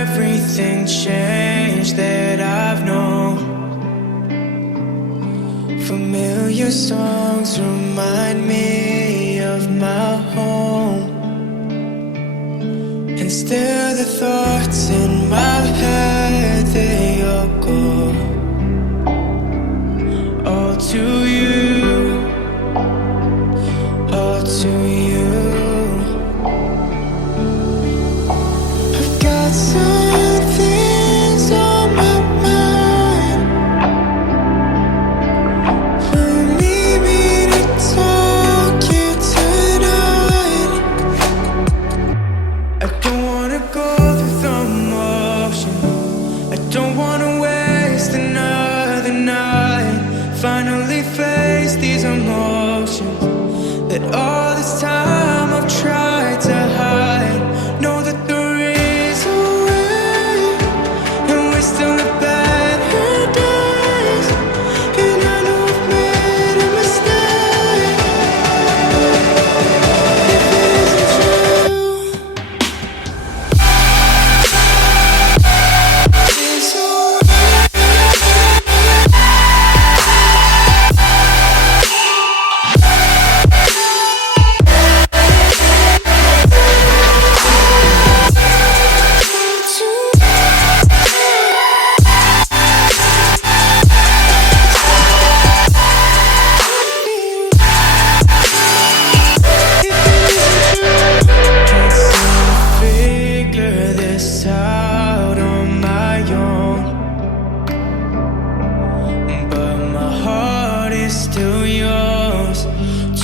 everything changed that I've known. Familiar songs remind me of my home, and still the thoughts in my head, they all go all to you, all to you. I've got some things on my mind. Will need me to talk you tonight. I don't wanna go through the motion. I don't wanna waste another night. Finally face these emotions that all this time I've tried to hide. Know that there is a way, and we're still in better days. And I know I've made a mistake. If it isn't true, there's a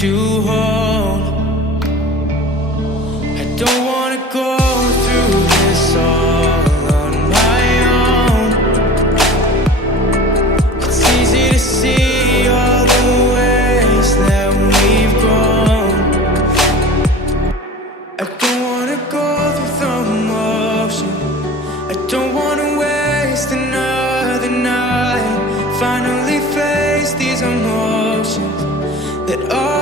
to hold. I don't wanna go through this all on my own. It's easy to see all the ways that we've grown. I don't wanna go through the motion. I don't wanna waste another night. Finally face these emotions that all